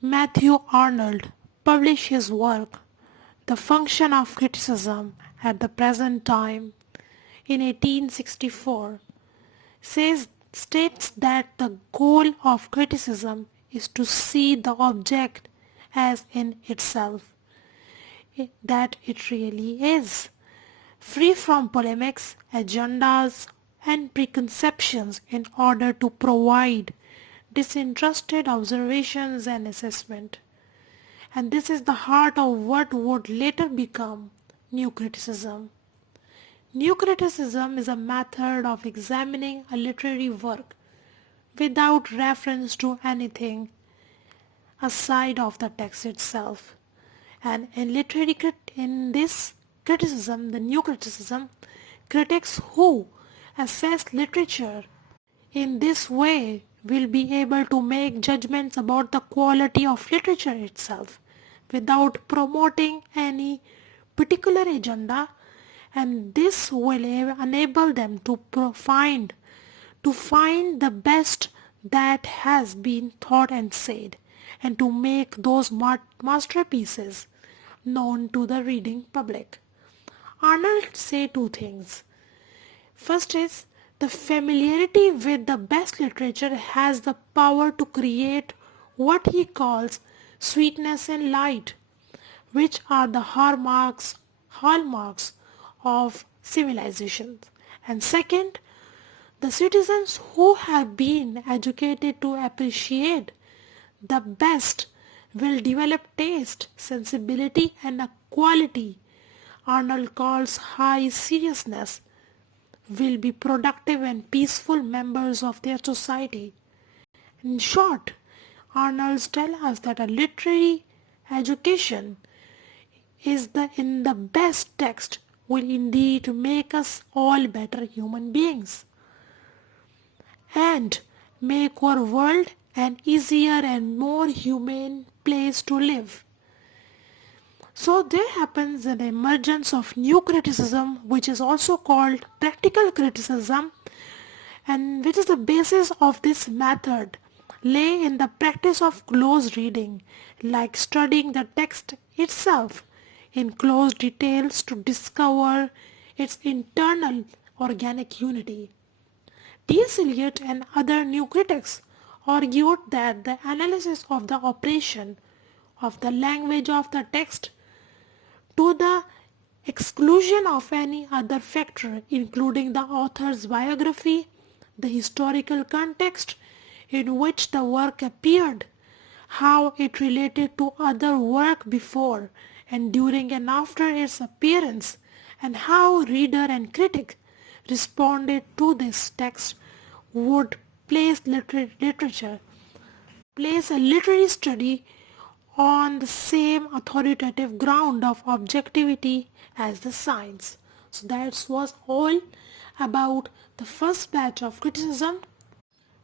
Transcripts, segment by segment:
Matthew Arnold published his work, The Function of Criticism at the Present Time, in 1864, states that the goal of criticism is to see the object as in itself, that it really is, free from polemics, agendas, and preconceptions in order to provide disinterested observations and assessment. And this is the heart of what would later become New Criticism. New Criticism is a method of examining a literary work without reference to anything aside of the text itself. And in this criticism, the New Criticism, critics who assess literature in this way will be able to make judgments about the quality of literature itself without promoting any particular agenda, and this will enable them to find the best that has been thought and said, and to make those masterpieces known to the reading public. Arnold said two things. First is, the familiarity with the best literature has the power to create what he calls sweetness and light, which are the hallmarks of civilization. And second, the citizens who have been educated to appreciate the best will develop taste, sensibility, and a quality Arnold calls high seriousness, will be productive and peaceful members of their society. In short, Arnold tells us that a literary education in the best text will indeed make us all better human beings and make our world an easier and more humane place to live. So there happens an emergence of new criticism, which is also called practical criticism, and which is the basis of this method lay in the practice of close reading, like studying the text itself in close details to discover its internal organic unity. T.S. Eliot and other new critics argued that the analysis of the operation of the language of the text to the exclusion of any other factor, including the author's biography, the historical context in which the work appeared, how it related to other work before and during and after its appearance, and how reader and critic responded to this text, would place a literary study on the same authoritative ground of objectivity as the science. So that was all about the first batch of criticism,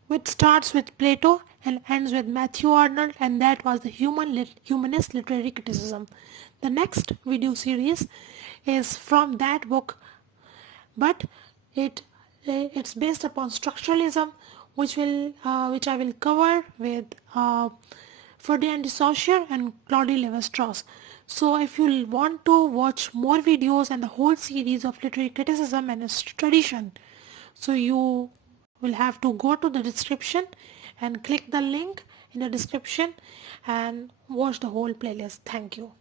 which starts with Plato and ends with Matthew Arnold, and that was the humanist literary criticism. The next video series is from that book, but it's based upon structuralism, which I will cover with Ferdinand de Saussure and Claude Lévi-Strauss. So if you want to watch more videos and the whole series of literary criticism and its tradition, so you will have to go to the description and click the link in the description and watch the whole playlist. Thank you.